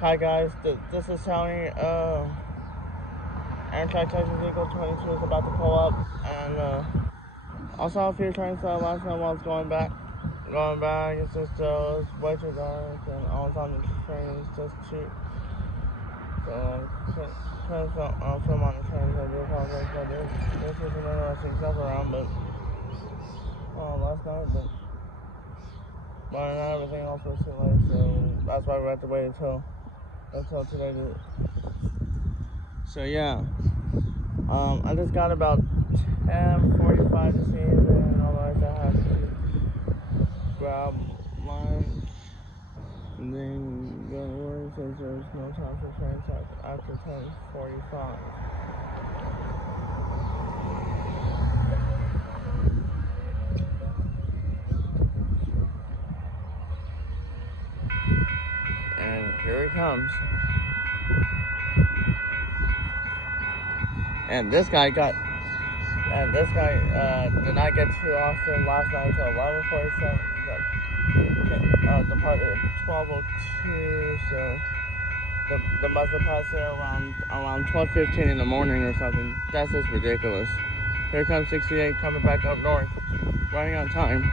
Hi guys, this is Tony. Amtrak Texas Eagle 22 is about to pull up, and I saw a few trains last night while I was going back. It's just it's way too dark, and all the time the train is just cheap. So I'll film on the trains. I do apologize for this. This is an interesting stuff around, but last night, but everything else was too late, so that's why we have to wait until today. So yeah, I just got about 10:45 this evening, otherwise I have to grab lunch and then go to work since there's no time for trains after 10:45. And here he comes. And this guy did not get to Austin last night until 11:47. Departed at 12:02, so the must have passed there around 12:15 in the morning or something. That's just ridiculous. Here comes 68 coming back up north, running on time.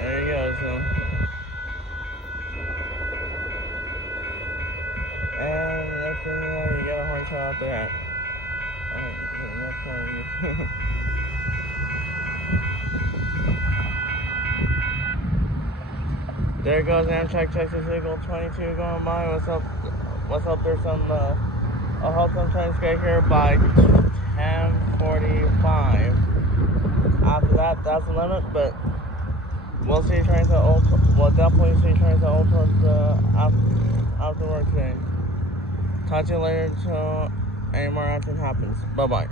There you go, so. And next thing you know, you get a horn tail out there. There goes Amtrak Texas Eagle 22 going by. What's up? There's some, I hope some trains get here by 10:45. After that, that's the limit, but we'll see trains at Old. We'll definitely see trains at Old towards after work today. Talk to you later until any more action happens. Bye bye.